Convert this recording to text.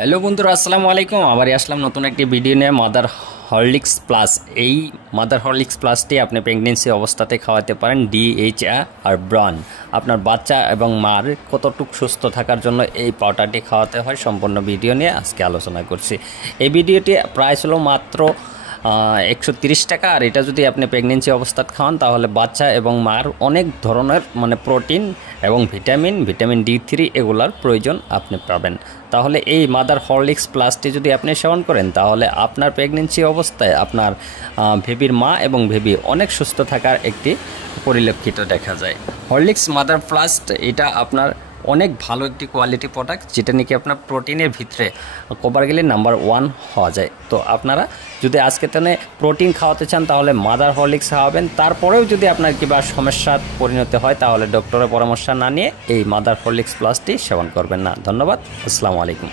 Hello বন্ধুরা, আসসালামু আলাইকুম। আবারই আসলাম নতুন একটি ভিডিও নিয়ে। মাদার হরলিক্স প্লাস, এই মাদার হরলিক্স প্লাসটি আপনি প্রেগনেন্সি অবস্থাতে খাওয়াতে পারেন। DHA আর ব্রন আপনার বাচ্চা এবং মার কতটুকু সুস্থ থাকার জন্য এই পাউডারটি খাওয়াতে হয়, সম্পূর্ণ ভিডিও নিয়ে আজকে আলোচনা করছি। এই ভিডিওটি প্রাইস হলো মাত্র 130 টাকা। আর এটা যদি আপনি প্রেগনেন্সি অবস্থাত খাওয়ান তাহলে বাচ্চা এবং মার অনেক ধরনের প্রোটিন এবং ভিটামিন D3 এগুলার প্রয়োজন আপনি পাবেন। তাহলে এই মাদার হরলিক্স প্লাসটি যদি আপনি সেবন করেন তাহলে আপনার প্রেগনেন্সি অবস্থায় আপনার বেবির মা এবং বেবি অনেক সুস্থ থাকার একটি পরিলক্ষিত দেখা যায়। হরলিক্স মাদার প্লাস এটা আপনার অনেক ভালো একটি কোয়ালিটি প্রোডাক্ট, যেটা নাকি আপনার প্রোটিনের ভিতরে কভার গেলে নাম্বার 1 হওয়া যায়। তো আপনারা যদি আজকে তেনে প্রোটিন খাওয়াতে চান তাহলে মাদার হরলিক্স খাওয়াবেন। তারপরেও যদি আপনার কিবা সমস্যার পরিণতি হয় তাহলে ডক্টরের পরামর্শ না নিয়ে এই মাদার হরলিক্স প্লাসটি সেবন করবেন না। ধন্যবাদ, আসসালামু আলাইকুম।